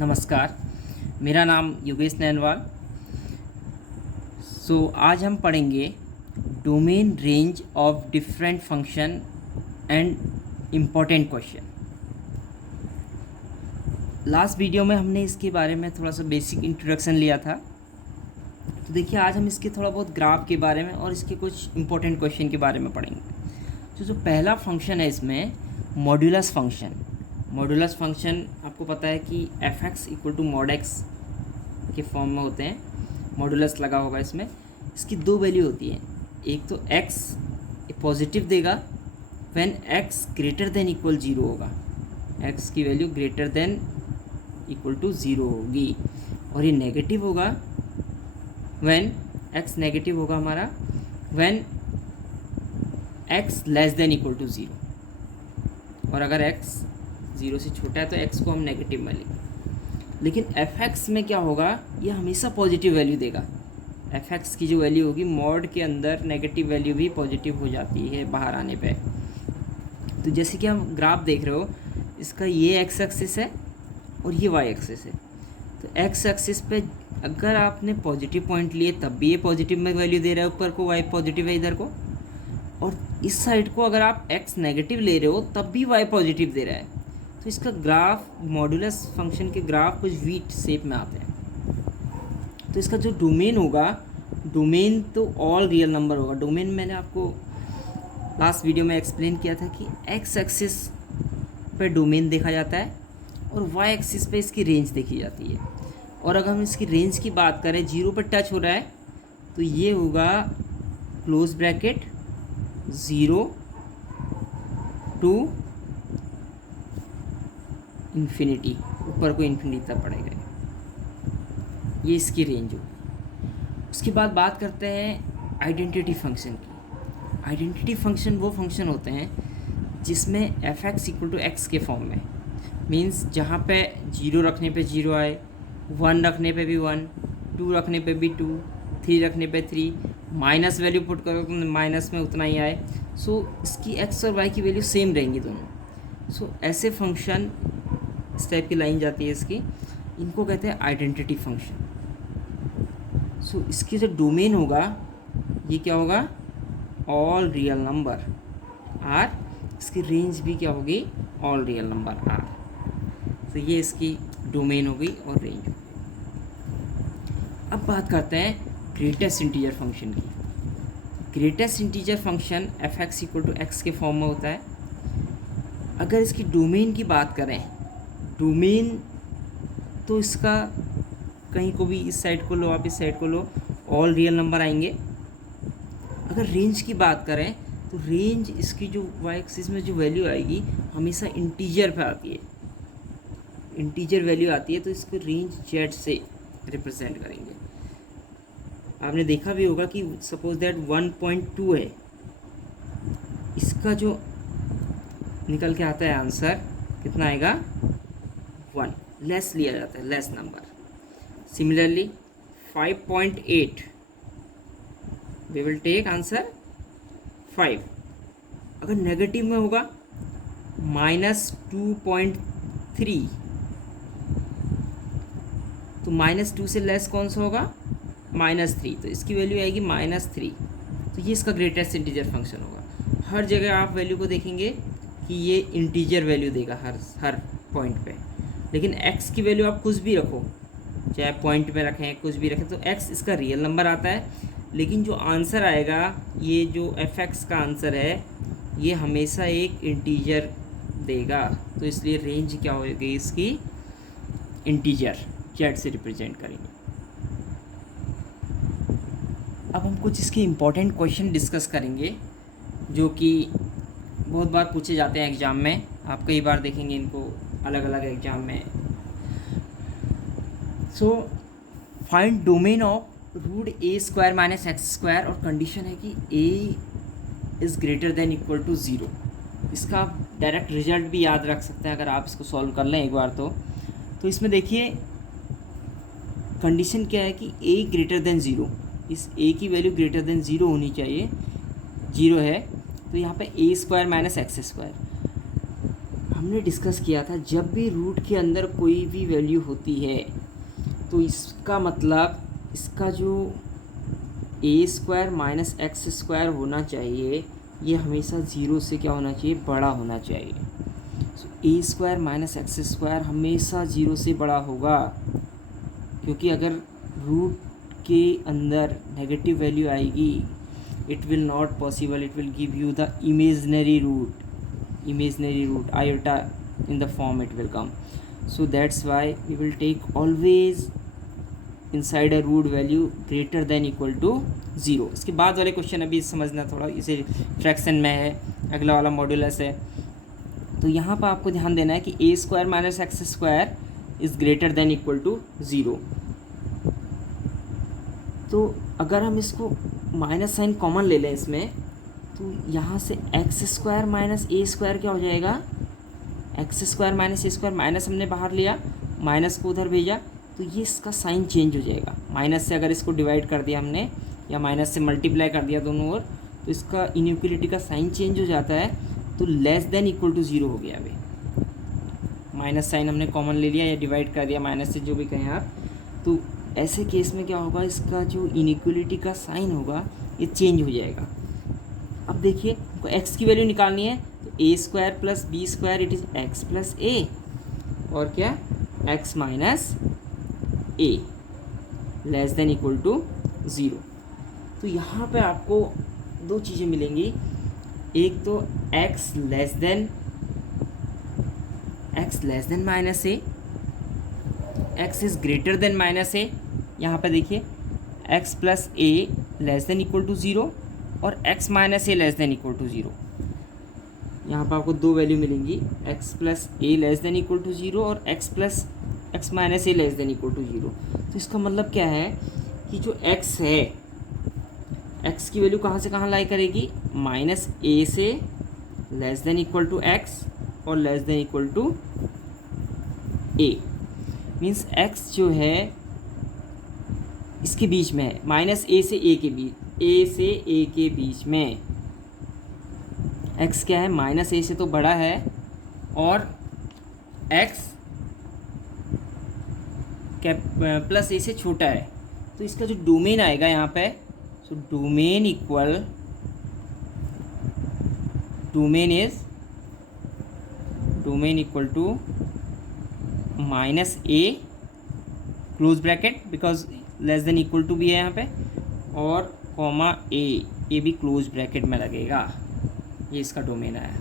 नमस्कार, मेरा नाम योगेश नैनवाल। आज हम पढ़ेंगे domain range of different function and important question. Last video में हमने इसके बारे में थोड़ा सा बेसिक इंट्रोडक्शन लिया था। तो देखिए, आज हम इसके थोड़ा बहुत ग्राफ के बारे में और इसके कुछ इम्पोर्टेंट क्वेश्चन के बारे में पढ़ेंगे। जो पहला फंक्शन है इसमें मॉड्यूलस फंक्शन। मॉड्यूलस फंक्शन आपको पता है कि f x equal to mod x के फॉर्म में होते हैं। मॉड्यूलस लगा होगा इसमें। इसकी दो वैल्यू होती है, एक तो एक्स पॉजिटिव देगा when x greater than equal zero होगा। एक्स की value greater than equal to zero होगी, और ये नेगेटिव होगा व्हेन एक्स नेगेटिव होगा हमारा when x less than equal to zero. और अगर एक्स ज़ीरो से छोटा है तो एक्स को हम नेगेटिव में लेंगे। लेकिन एफ एक्स में क्या होगा, ये हमेशा पॉजिटिव वैल्यू देगा। एफ एक्स की जो वैल्यू होगी मॉड के अंदर नेगेटिव वैल्यू भी पॉजिटिव हो जाती है बाहर आने पे। तो जैसे कि हम ग्राफ देख रहे हो, इसका ये एक्स एक्सिस है और ये वाई एक्सिस है। तो एक्स एक्सिस पे अगर आपने पॉजिटिव पॉइंट लिए तब भी ये पॉजिटिव में वैल्यू दे रहा है ऊपर को, वाई पॉजिटिव है इधर को। और इस साइड को अगर आप एक्स नेगेटिव ले रहे हो तब भी वाई पॉजिटिव दे रहा है। तो इसका ग्राफ, मॉड्यूलस फंक्शन के ग्राफ कुछ वी शेप में आते हैं। तो इसका जो डोमेन होगा, डोमेन तो ऑल रियल नंबर होगा। डोमेन मैंने आपको लास्ट वीडियो में एक्सप्लेन किया था कि एक्स एक्सिस पे डोमेन देखा जाता है और वाई एक्सिस पे इसकी रेंज देखी जाती है। और अगर हम इसकी रेंज की बात करें, जीरो पर टच हो रहा है तो ये होगा close bracket zero to infinity, ऊपर को इन्फिनिटी तक पड़ेगा। ये इसकी रेंज होगी। उसके बाद बात करते हैं आइडेंटिटी फंक्शन की। आइडेंटिटी फंक्शन वो फंक्शन होते हैं जिसमें f x equal to x के फॉर्म में, मीन्स जहाँ पे जीरो रखने पे जीरो आए, वन रखने पे भी वन, टू रखने पे भी टू, थ्री रखने पे थ्री, माइनस वैल्यू पुट करो तो माइनस में उतना ही आए। इसकी एक्स और वाई की वैल्यू सेम रहेंगी दोनों। ऐसे फंक्शन, इस टाइप की लाइन जाती है इसकी, इनको कहते हैं आइडेंटिटी फंक्शन। इसकी जो डोमेन होगा ये क्या होगा, ऑल रियल नंबर आर। इसकी रेंज भी क्या होगी, ऑल रियल नंबर आर। तो ये इसकी डोमेन होगी और रेंज होगी। अब बात करते हैं ग्रेटेस्ट इंटीजर फंक्शन की। Greatest integer function f x equal to x के फॉर्म में होता है। अगर इसकी डोमेन की बात करें, डोमेन तो इसका कहीं को भी इस साइड को लो, आप इस साइड को लो, ऑल रियल नंबर आएंगे। अगर रेंज की बात करें तो रेंज इसकी जो वाई एक्सिस में जो वैल्यू आएगी हमेशा इंटीजर पे आती है, इंटीजर वैल्यू आती है। तो इसको रेंज जेड से रिप्रेजेंट करेंगे। आपने देखा भी होगा कि सपोज दैट 1.2 है, इसका जो निकल के आता है आंसर कितना आएगा, 1 लेस लिया जाता है, less number. Similarly 5.8 we will take answer 5। अगर नेगेटिव में होगा -2.3, तो -2 से लेस कौन सा होगा, -3, तो इसकी वैल्यू आएगी -3। तो ये इसका ग्रेटेस्ट इंटीजर फंक्शन होगा। हर जगह आप वैल्यू को देखेंगे कि ये इंटीजर वैल्यू देगा हर पॉइंट पे। लेकिन x की वैल्यू आप कुछ भी रखो, चाहे पॉइंट में रखें, कुछ भी रखें, तो x इसका रियल नंबर आता है। लेकिन जो आंसर आएगा, ये जो एफ एक्स का आंसर है, ये हमेशा एक इंटीजर देगा। तो इसलिए रेंज क्या होगी इसकी, इंटीजर, जेड से रिप्रेजेंट करेंगे। अब हम कुछ इसके इम्पोर्टेंट क्वेश्चन डिस्कस करेंगे जो कि बहुत बार पूछे जाते हैं एग्ज़ाम में। आप कई बार देखेंगे इनको अलग अलग एग्जाम में। Find domain of root a square minus x square, और कंडीशन है कि a is greater than equal to zero. इसका आप डायरेक्ट रिजल्ट भी याद रख सकते हैं अगर आप इसको सॉल्व कर लें एक बार तो इसमें देखिए कंडीशन क्या है कि ए ग्रेटर देन ज़ीरो, इस ए की वैल्यू ग्रेटर देन ज़ीरो होनी चाहिए। ज़ीरो है तो यहाँ पे ए स्क्वायर माइनस एक्स स्क्वायर, हमने डिस्कस किया था जब भी रूट के अंदर कोई भी वैल्यू होती है तो इसका मतलब इसका जो ए स्क्वायर माइनस एक्स स्क्वायर होना चाहिए ये हमेशा ज़ीरो से क्या होना चाहिए, बड़ा होना चाहिए। So a square minus x square हमेशा ज़ीरो से बड़ा होगा, क्योंकि अगर रूट के अंदर नेगेटिव वैल्यू आएगी it will not possible, it will give you the imaginary root iota in the form it will come. So that's why we will take always inside a root value greater than equal to 0. इसके बाद वाले question अभी समझना थोड़ा, इसे fraction में है, अगला वाला मॉड्यूलस है। तो यहाँ पर आपको ध्यान देना है कि A square minus x square is greater than equal to 0। तो अगर हम इसको माइनस साइन कॉमन ले लें इसमें, तो यहाँ से एक्स स्क्वायर माइनस ए स्क्वायर क्या हो जाएगा, एक्स स्क्वायर माइनस ए स्क्वायर, माइनस हमने बाहर लिया, माइनस को उधर भेजा, तो ये इसका साइन चेंज हो जाएगा। माइनस से अगर इसको डिवाइड कर दिया हमने या माइनस से मल्टीप्लाई कर दिया दोनों ओर, तो इसका इनइक्वलिटी का साइन चेंज हो जाता है, तो लेस देन इक्वल टू 0 हो गया। अभी माइनस साइन हमने कॉमन ले लिया या डिवाइड कर दिया माइनस से, जो भी कहें आप, तो ऐसे केस में क्या होगा, इसका जो इनइक्वलिटी का साइन होगा ये चेंज हो जाएगा। अब देखिए हमको x की वैल्यू निकालनी है, तो A square plus B square it is X plus A, और क्या x minus A less than equal to 0। तो यहाँ पे आपको दो चीज़ें मिलेंगी, एक तो x less than minus A, x is greater than minus A. यहाँ पे देखिए x plus A less than equal to 0 और x minus A less than equal to 0। यहाँ पर आपको दो वैल्यू मिलेंगी, x plus A less than equal to 0 और x minus A less than equal to 0। तो इसका मतलब क्या है कि जो x है, x की वैल्यू कहाँ से कहाँ लाई करेगी, माइनस ए से less than equal to x और less than equal to a. Means x जो है इसके बीच में है, माइनस ए से ए के बीच, ए से ए के बीच में x क्या है, माइनस ए से तो बड़ा है और x क्या प्लस ए से छोटा है। तो इसका जो डोमेन आएगा यहाँ पे, so domain equal to minus a close bracket, because less than equal to भी है यहाँ पे, और कॉमा ए भी क्लोज ब्रैकेट में लगेगा। ये इसका डोमेन आया।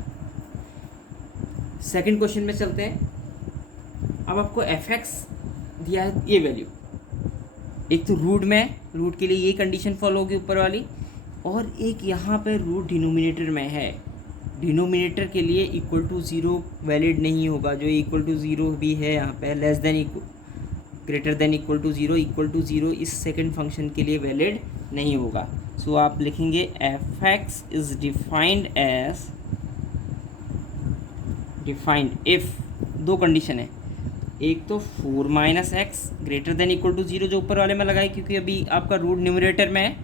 सेकंड क्वेश्चन में चलते हैं। अब आपको एफ एक्स दिया है ये वैल्यू, एक तो रूट में, रूट के लिए ये कंडीशन फॉलो होगी ऊपर वाली, और एक यहाँ पे रूट डिनोमिनेटर में है। डिनोमिनेटर के लिए इक्वल टू 0 वैलिड नहीं होगा, जो इक्वल टू 0 भी है यहाँ पे, less than greater than equal to 0 इस सेकंड फंक्शन के लिए वैलिड नहीं होगा। सो आप लिखेंगे f x is defined if, दो कंडीशन है, एक तो 4 minus x greater than equal to 0 जो ऊपर वाले में लगाए, क्योंकि अभी आपका रूट न्यूमरेटर में है।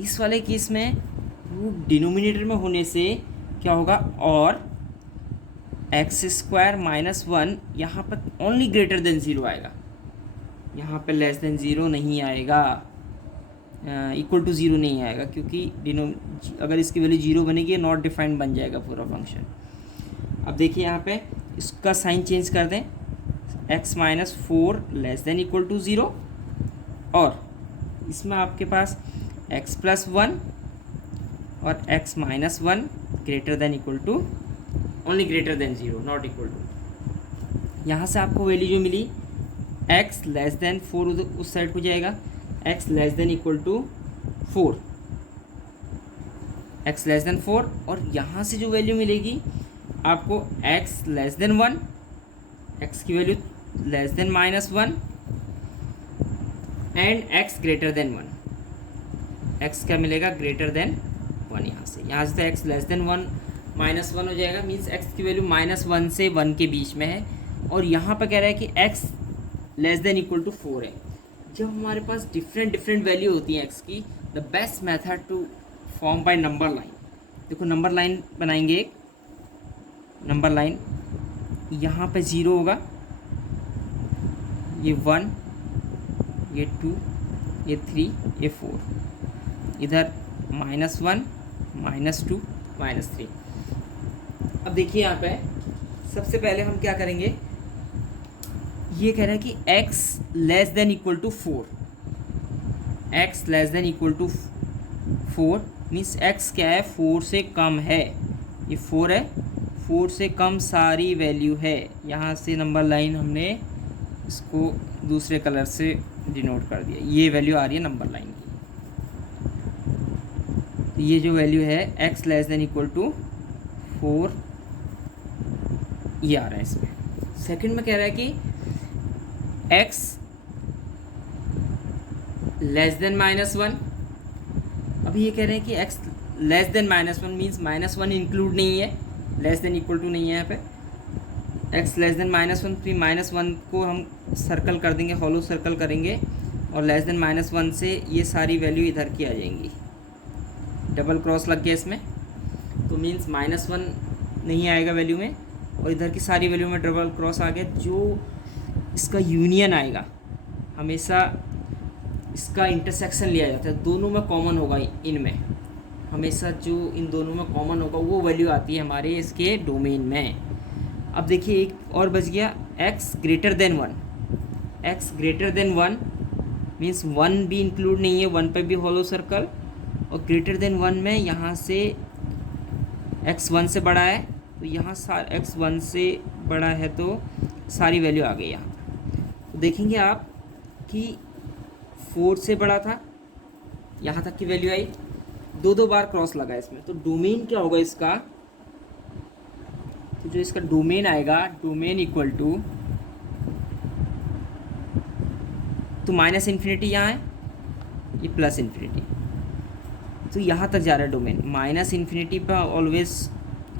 इस वाले केस में रूट डिनोमिनेटर में होने से क्या होगा, और एक्स स्क्वायर माइनस 1 यहाँ पर ओनली ग्रेटर देन 0 आएगा, यहाँ पे लेस देन 0 नहीं आएगा, इक्वल टू 0 नहीं आएगा, क्योंकि अगर इसकी वैल्यू 0 बनेगी नॉट डिफाइंड बन जाएगा पूरा फंक्शन। अब देखिए यहाँ पे इसका साइन चेंज कर दें, x minus 4 less than equal to 0, और इसमें आपके पास x प्लस 1 और x minus 1 greater than equal to, only greater than 0 not equal to. यहाँ से आपको वैल्यू जो मिली x लेस देन 4 उस साइड हो जाएगा, x less than equal to 4, x less than 4, और यहाँ से जो वैल्यू मिलेगी आपको x लेस देन 1, x की value less than minus 1 and x greater than 1, x क्या मिलेगा, ग्रेटर देन 1। यहाँ से तो x लेस देन 1 माइनस 1 हो जाएगा, मीन्स x की वैल्यू माइनस 1 से 1 के बीच में है, और यहाँ पर कह रहा है कि x less than equal to 4 है। जब हमारे पास डिफरेंट वैल्यू होती है x की, the best method to form by number line, देखो नंबर लाइन बनाएंगे, एक नंबर लाइन यहाँ पे 0 होगा, ये 1, ये 2, ये 3, ये 4, इधर -1, -2, -3। अब देखिए यहाँ पे सबसे पहले हम क्या करेंगे, ये कह रहा है कि x less than equal to 4, x less than equal to 4 means x क्या है, 4 से कम है, ये 4 है, 4 से कम सारी वैल्यू है। यहाँ से नंबर लाइन हमने इसको दूसरे कलर से डिनोट कर दिया, ये वैल्यू आ रही है नंबर लाइन की। तो ये जो वैल्यू है x less than equal to 4, ये आ रहा है इसमें। सेकंड में कह रहा है कि x लेस देन -1। अभी ये कह रहे हैं कि x less than -1 means -1 include नहीं है, लेस देन इक्वल टू नहीं है यहाँ पे। x लेस देन -1, फिर -1 को हम सर्कल कर देंगे, हॉलो सर्कल करेंगे, और लेस देन -1 से ये सारी वैल्यू इधर की आ जाएंगी। डबल क्रॉस लग गया इसमें, तो मीन्स -1 नहीं आएगा वैल्यू में, और इधर की सारी वैल्यू में डबल क्रॉस आ गया। जो इसका यूनियन आएगा, हमेशा इसका इंटरसेक्शन लिया जाता है, दोनों में कॉमन होगा, इनमें हमेशा जो इन दोनों में कॉमन होगा वो वैल्यू आती है हमारे इसके डोमेन में। अब देखिए एक और बच गया, x greater than 1। x greater than 1 means 1 भी इंक्लूड नहीं है, 1 पे भी हॉलो सर्कल, और ग्रेटर देन 1 में यहाँ से x 1 से बड़ा है, तो यहाँ x 1 से बड़ा है तो सारी वैल्यू आ गई यहाँ। तो देखेंगे आप कि 4 से बड़ा था, यहाँ तक की वैल्यू आई, दो बार क्रॉस लगा इसमें, तो डोमेन क्या होगा इसका, तो जो इसका डोमेन आएगा, डोमेन इक्वल टू, तो -∞ यहाँ है, ये +∞, तो यहाँ तक जा रहा है डोमेन। -∞ पर ऑलवेज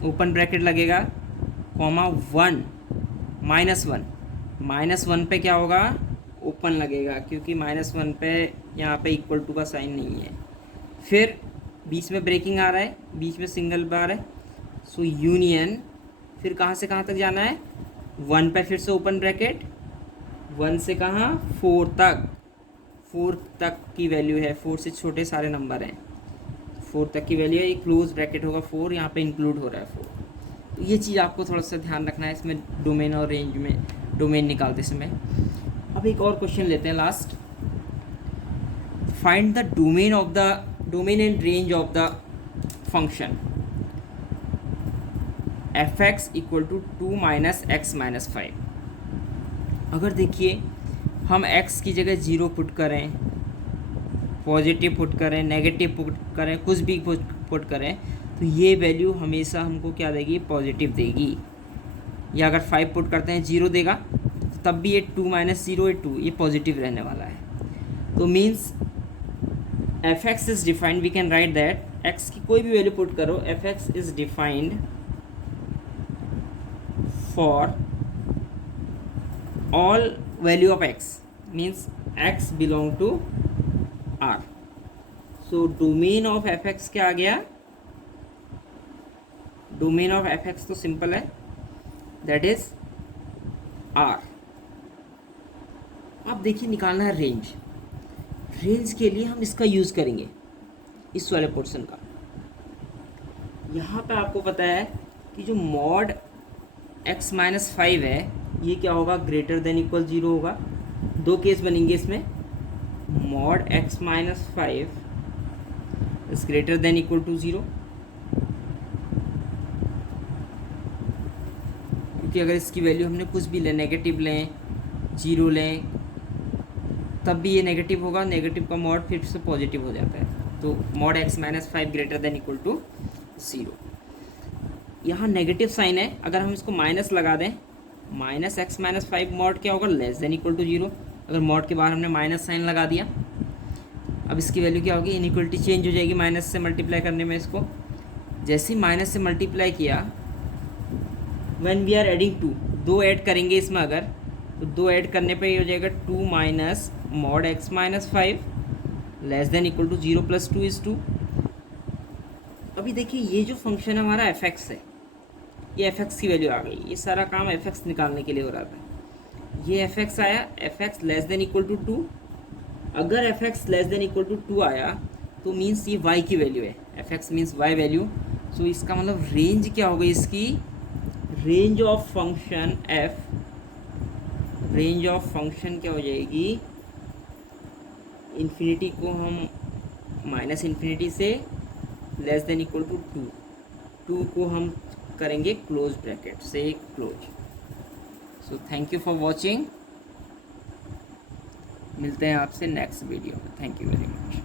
ओपन ब्रैकेट लगेगा, कॉमा 1, -1 पे क्या होगा, ओपन लगेगा, क्योंकि -1 पे यहाँ पे इक्वल टू का साइन नहीं है। फिर बीच में ब्रेकिंग आ रहा है, बीच में सिंगल बार है, सो यूनियन, फिर कहाँ से कहाँ तक जाना है, 1 पे फिर से ओपन ब्रैकेट, 1 से कहाँ, 4 तक की वैल्यू है, 4 से छोटे सारे नंबर हैं, 4 तक की वैल्यू है, ये क्लोज ब्रैकेट होगा 4, यहाँ पे इंक्लूड हो रहा है 4। तो ये चीज़ आपको थोड़ा सा ध्यान रखना है इसमें, डोमेन और रेंज में, डोमेन निकालते समय। अब एक और क्वेश्चन लेते हैं last, find the domain and range of the function f(x) = 2 - x - 5। अगर देखिए हम x की जगह 0 पुट करें, पॉजिटिव पुट करें, नेगेटिव पुट करें, कुछ भी पुट करें, तो ये वैल्यू हमेशा हमको क्या देगी, पॉजिटिव देगी। या अगर 5 पुट करते हैं 0 देगा, तो तब भी ये 2 - 0 है 2, ये पॉजिटिव रहने वाला है। तो means f(x) is defined, we can write that x की कोई भी वैल्यू पुट करो, f(x) is defined for all value of x, means x belong to R. So domain of f(x) क्या आ गया, डोमेन ऑफ f(x) तो simple है, that is R। अब देखिए निकालना है रेंज। रेंज के लिए हम इसका यूज़ करेंगे, इस वाले पोर्शन का। यहाँ पे आपको पता है कि जो मॉड x - 5 है, ये क्या होगा, ग्रेटर देन इक्वल 0 होगा। दो केस बनेंगे इसमें, mod x - 5 is greater than equal to 0, क्योंकि अगर इसकी वैल्यू हमने कुछ भी लें, नेगेटिव लें, 0 लें, तब भी ये नेगेटिव होगा, नेगेटिव का मॉड फिर से पॉजिटिव हो जाता है। तो mod x - 5 greater than equal to 0। यहाँ नेगेटिव साइन है, अगर हम इसको माइनस लगा दें, -x - 5 मॉड क्या होगा, लेस देन इक्वल टू 0। अगर मॉड के बाहर हमने माइनस साइन लगा दिया, अब इसकी वैल्यू क्या होगी, इनइक्वलिटी चेंज हो जाएगी माइनस से मल्टीप्लाई करने में। इसको जैसे ही माइनस से मल्टीप्लाई किया, when we are adding 2, 2 add करेंगे इसमें अगर, तो 2 ऐड करने पे ये हो जाएगा 2 minus mod x - 5 less than equal to 0 + 2 = 2। अभी देखिए ये जो फंक्शन हमारा f(x) है, ये एफ एक्स की वैल्यू आ गई। ये सारा काम एफ एक्स निकालने के लिए हो रहा था। ये एफ एक्स आया, F X less than equal to 2। अगर F X less than equal to 2 आया तो मीन्स ये y की वैल्यू है, एफ एक्स मीन्स y वैल्यू। सो इसका मतलब रेंज क्या हो गई इसकी, range of function f, range of function क्या हो जाएगी, इन्फिनिटी को हम माइनस इन्फिनिटी से लेस देन इक्वल टू 2 को हम करेंगे क्लोज ब्रैकेट से close. So thank you for watching, मिलते हैं आपसे नेक्स्ट वीडियो में। Thank you very much.